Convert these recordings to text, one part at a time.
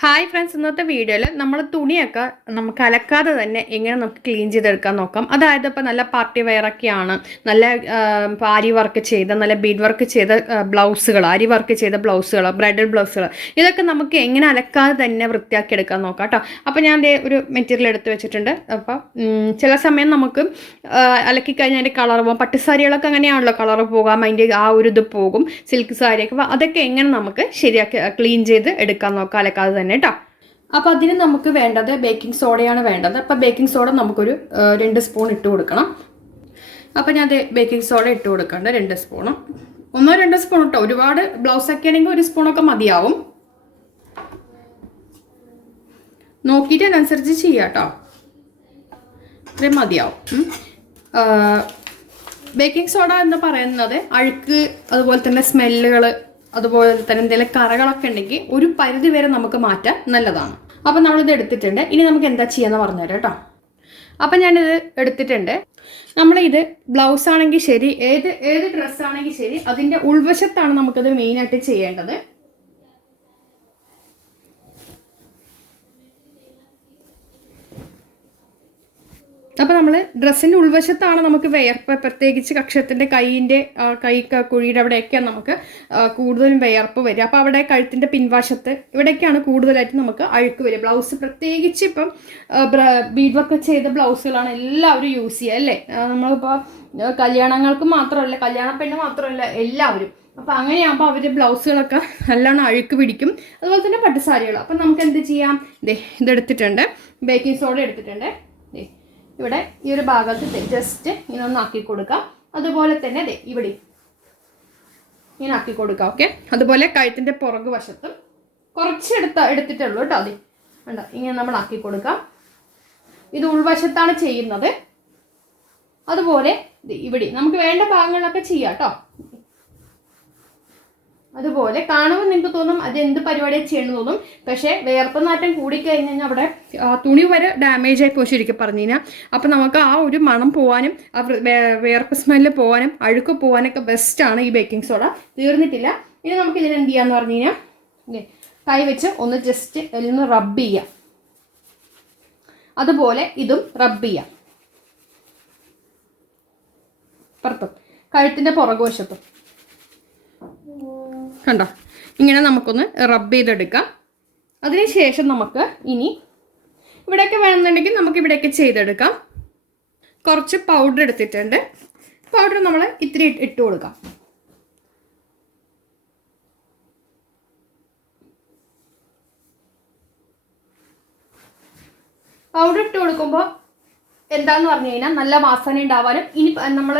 Hi friends ഇന്നത്തെ വീഡിയോയിൽ നമ്മൾ തുണിയൊക്കെ നമുക്ക് അലക്കാതെ തന്നെ എങ്ങനെ നമുക്ക് ക്ലീൻ ചെയ്തെടുക്കാൻ നോക്കാം. അതായത് ഇപ്പോൾ നല്ല പാർട്ടി വെയറൊക്കെയാണ് നല്ല ആരി വർക്ക് ചെയ്ത നല്ല ബീഡ് വർക്ക് ചെയ്ത ബ്ലൗസുകൾ ആരി വർക്ക് ചെയ്ത ബ്ലൗസുകൾ ബ്രൈഡൽ ബ്ലൗസുകൾ ഇതൊക്കെ നമുക്ക് എങ്ങനെ അലക്കാതെ തന്നെ വൃത്തിയാക്കി എടുക്കാൻ നോക്കാം കേട്ടോ അപ്പോൾ ഞാൻ ദേ ഒരു മെറ്റീരിയൽ എടുത്ത് വെച്ചിട്ടുണ്ട്. അപ്പോൾ ചില സമയം നമുക്ക് അലക്കി കഴിഞ്ഞാൽ അതിന്റെ കളർ പോകും പട്ടുസാരികളൊക്കെ അങ്ങനെയാണല്ലോ കളർ പോകാം. അതിന്റെ ആ ഒരു ഇത് പോകും. സിൽക്ക് സാരിയൊക്കെ. അതൊക്കെ എങ്ങനെ നമുക്ക് ശരിയാക്കി ക്ലീൻ ചെയ്ത് എടുക്കാൻ നോക്കാം. അലക്കാതെ തന്നെ കേട്ടോ അപ്പോൾ അതിന് നമുക്ക് വേണ്ടത് ബേക്കിംഗ് സോഡയാണ് വേണ്ടത്. അപ്പോൾ ബേക്കിംഗ് സോഡ നമുക്കൊരു രണ്ട് സ്പൂൺ ഇട്ട് കൊടുക്കണം. അപ്പോൾ ഞാൻ അത് ബേക്കിംഗ് സോഡ ഇട്ട് കൊടുക്കണ്ട രണ്ട് സ്പൂണും ഒന്നോ രണ്ടോ സ്പൂൺ ഇട്ടോ ഒരുപാട് ബ്ലൗസ് ഒക്കെ ആണെങ്കിൽ ഒരു സ്പൂണൊക്കെ മതിയാവും. നോക്കിയിട്ട് അതിനനുസരിച്ച് ചെയ്യാം കേട്ടോ ഇത്രയും മതിയാവും. ബേക്കിംഗ് സോഡ എന്ന് പറയുന്നത് അഴുക്ക് അതുപോലെ തന്നെ സ്മെല്ലുകൾ അതുപോലെ തന്നെ എന്തെങ്കിലും കറകളൊക്കെ ഉണ്ടെങ്കിൽ ഒരു പരിധി വരെ നമുക്ക് മാറ്റാൻ നല്ലതാണ്. അപ്പം നമ്മളിത് എടുത്തിട്ടുണ്ട്. ഇനി നമുക്ക് എന്താ ചെയ്യാന്ന് പറഞ്ഞുതരാം കേട്ടോ. അപ്പം ഞാനിത് എടുത്തിട്ടുണ്ട്. നമ്മളിത് ബ്ലൗസ് ആണെങ്കിൽ ശരി ഏത് ഏത് ഡ്രസ്സാണെങ്കിൽ ശരി അതിന്റെ ഉൾവശത്താണ് നമുക്കത് മെയിനായിട്ട് ചെയ്യേണ്ടത്. അപ്പോൾ നമ്മൾ ഡ്രസ്സിന്റെ ഉൾവശത്താണ് നമുക്ക് വിയർപ്പ് പ്രത്യേകിച്ച് കക്ഷത്തിന്റെ കൈയിന്റെ കൈ കുഴിയുടെ അവിടെയൊക്കെ നമുക്ക് കൂടുതലും വിയർപ്പ് വരിക. അപ്പോൾ അവിടെ കഴുത്തിന്റെ പിൻവശത്ത് ഇവിടെയൊക്കെയാണ് കൂടുതലായിട്ട് നമുക്ക് അഴുക്ക് വരിക. ബ്ലൗസ് പ്രത്യേകിച്ച് ഇപ്പം ബീഡ് വർക്ക് ചെയ്ത ബ്ലൗസുകളാണ് എല്ലാവരും യൂസ് ചെയ്യുക അല്ലേ? നമ്മളിപ്പോൾ കല്യാണങ്ങൾക്ക് മാത്രമല്ല കല്യാണ പെണ്ണ് മാത്രമല്ല എല്ലാവരും. അപ്പോൾ അങ്ങനെയാകുമ്പോൾ അവർ ബ്ലൗസുകളൊക്കെ നല്ലോണം അഴുക്ക് പിടിക്കും. അതുപോലെ തന്നെ പട്ടുസാരികൾ അപ്പം നമുക്ക് എന്ത് ചെയ്യാം? ദേ ഇതെടുത്തിട്ടുണ്ട്. ബേക്കിംഗ് സോഡ എടുത്തിട്ടുണ്ട്. ദേ ഇവിടെ ഈ ഒരു ഭാഗത്ത് ജസ്റ്റ് ഇങ്ങനെ ഒന്ന് ആക്കി കൊടുക്കാം. അതുപോലെ തന്നെ അതെ ഇവിടെ ഇങ്ങനെ ആക്കി കൊടുക്കാം ഓക്കെ അതുപോലെ കഴുത്തിന്റെ പുറകു വശത്തും കുറച്ച് എടുത്ത എടുത്തിട്ടുള്ളൂ കേട്ടോ അതെ വേണ്ട ഇങ്ങനെ നമ്മൾ ആക്കി കൊടുക്കാം. ഇത് ഉൾവശത്താണ് ചെയ്യുന്നത്. അതുപോലെ ഇവിടെ നമുക്ക് വേണ്ട ഭാഗങ്ങളിലൊക്കെ ചെയ്യാം കേട്ടോ. അതുപോലെ കാണുമ്പോൾ നിങ്ങൾക്ക് തോന്നും അത് എന്ത് പരിപാടിയാണ് ചെയ്യണമെന്ന് തോന്നും. പക്ഷേ വേർപ്പ് നാറ്റം കൂടിക്കഴിഞ്ഞ് കഴിഞ്ഞാൽ അവിടെ തുണി വരെ ഡാമേജ് ആയി പോയി ശരിക്കും പറഞ്ഞു കഴിഞ്ഞാൽ. അപ്പം നമുക്ക് ആ ഒരു മണം പോകാനും ആ വേർപ്പ് സ്മെല്ല് പോകാനും അഴുക്ക് പോകാനൊക്കെ ബെസ്റ്റാണ് ഈ ബേക്കിംഗ് സോഡ തീർന്നിട്ടില്ല. ഇനി നമുക്ക് ഇതിന് എന്ത് ചെയ്യാന്ന് പറഞ്ഞു കഴിഞ്ഞാൽ കൈ വെച്ച് ഒന്ന് ജസ്റ്റ് ഒന്ന് റബ്ബ് ചെയ്യാം. അതുപോലെ ഇതും റബ്ബ് ചെയ്യാം. പുറത്തും കഴുത്തിന്റെ പുറകുവശത്തും. കണ്ടോ? ഇങ്ങനെ നമുക്കൊന്ന് റബ്ബ് ചെയ്തെടുക്കാം. അതിനുശേഷം നമുക്ക് ഇനി ഇവിടെയൊക്കെ വേണമെന്നുണ്ടെങ്കിൽ നമുക്ക് ഇവിടെയൊക്കെ ചെയ്തെടുക്കാം. കുറച്ച് പൗഡർ എടുത്തിട്ടുണ്ട്. പൗഡർ നമ്മൾ ഇത്തിരി ഇട്ട് ഇട്ട് കൊടുക്കാം. പൗഡർ ഇട്ട് കൊടുക്കുമ്പോൾ എന്താന്ന് പറഞ്ഞു കഴിഞ്ഞാൽ നല്ല വാസന ഉണ്ടാവാനും ഇനി നമ്മൾ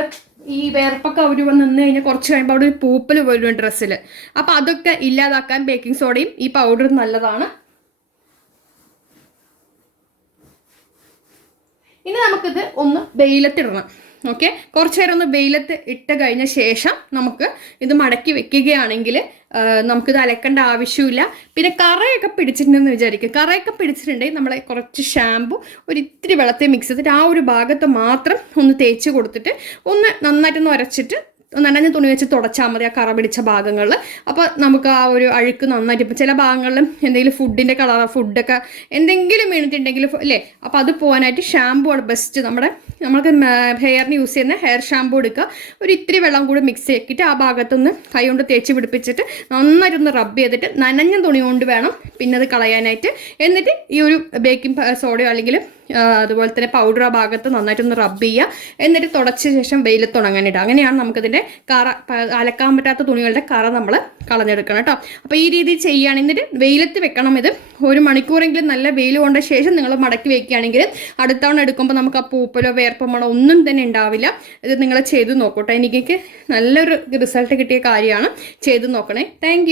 ഈ വേർപ്പൊക്കെ അവർ നിന്ന് കഴിഞ്ഞാൽ കുറച്ച് കഴിയുമ്പോൾ അവിടെ ഒരു പൂപ്പൽ വരും ഡ്രസ്സിൽ അപ്പോൾ അതൊക്കെ ഇല്ലാതാക്കാൻ ബേക്കിംഗ് സോഡയും ഈ പൗഡറും നല്ലതാണ്. ഇനി നമുക്കിത് ഒന്ന് വെയിലത്തിടണം. ഓക്കെ കുറച്ചു നേരം ഒന്ന് വെയിലത്ത് ഇട്ട് കഴിഞ്ഞ ശേഷം നമുക്ക് ഇത് മടക്കി വെക്കുകയാണെങ്കിൽ നമുക്കിത് അലക്കേണ്ട ആവശ്യമില്ല. പിന്നെ കറയൊക്കെ പിടിച്ചിട്ടുണ്ടെന്ന് വിചാരിക്കും. കറയൊക്കെ പിടിച്ചിട്ടുണ്ടെങ്കിൽ നമ്മൾ കുറച്ച് ഷാമ്പു ഒരു ഇത്തിരി വെള്ളത്തെ മിക്സ് ചെയ്തിട്ട് ആ ഒരു ഭാഗത്ത് മാത്രം ഒന്ന് തേച്ച് കൊടുത്തിട്ട് ഒന്ന് നന്നായിട്ടൊന്ന് ഉരച്ചിട്ട് നനഞ്ഞ തുണി വെച്ച് തുടച്ചാൽ മതി ആ കറ പിടിച്ച ഭാഗങ്ങളിൽ. അപ്പോൾ നമുക്ക് ആ ഒരു അഴുക്ക് നന്നായിട്ട് ഇപ്പം ചില ഭാഗങ്ങളിൽ എന്തെങ്കിലും ഫുഡിന്റെ കളർ ഫുഡൊക്കെ എന്തെങ്കിലും വീണിട്ടുണ്ടെങ്കിൽ അല്ലേ അപ്പോൾ അത് പോകാനായിട്ട് ഷാമ്പൂ ആണ് ബെസ്റ്റ് നമ്മുടെ നമ്മൾക്ക് ഹെയറിന് യൂസ് ചെയ്യുന്ന ഹെയർ ഷാമ്പൂ എടുക്കുക. ഒരു ഇത്തിരി വെള്ളം കൂടി മിക്സ് ചെയ്തിട്ട് ആ ഭാഗത്തൊന്ന് കൈ കൊണ്ട് തേച്ച് പിടിപ്പിച്ചിട്ട് നന്നായിട്ടൊന്ന് റബ്ബ് ചെയ്തിട്ട് നനഞ്ഞ തുണി കൊണ്ട് വേണം പിന്നെ അത് കളയാനായിട്ട്. എന്നിട്ട് ഈ ഒരു ബേക്കിംഗ് സോഡയോ അല്ലെങ്കിൽ അതുപോലെ തന്നെ പൗഡർ ആ ഭാഗത്ത് നന്നായിട്ടൊന്ന് റബ്ബ് ചെയ്യുക. എന്നിട്ട് തുടച്ച ശേഷം വെയിലത്ത് ഉണങ്ങാനിടുക. അങ്ങനെയാണ് നമുക്കിതിന്റെ കറ അലക്കാൻ പറ്റാത്ത തുണികളുടെ കറ നമ്മൾ കളഞ്ഞെടുക്കണം കേട്ടോ. അപ്പോൾ ഈ രീതിയിൽ ചെയ്യുകയാണ് എന്നിട്ട് വെയിലത്ത് വെക്കണം ഇത്. ഒരു മണിക്കൂറെങ്കിലും നല്ല വെയിൽ കൊണ്ട ശേഷം നിങ്ങൾ മടക്കി വെക്കുകയാണെങ്കിൽ അടുത്തവണ എടുക്കുമ്പോൾ നമുക്ക് ആ പൂപ്പലോ വേർപ്പമണോ ഒന്നും തന്നെ ഉണ്ടാവില്ല. ഇത് നിങ്ങൾ ചെയ്ത് നോക്കൂട്ടോ എനിക്ക് നല്ലൊരു റിസൾട്ട് കിട്ടിയ കാര്യമാണ്. ചെയ്ത് നോക്കണേ. താങ്ക്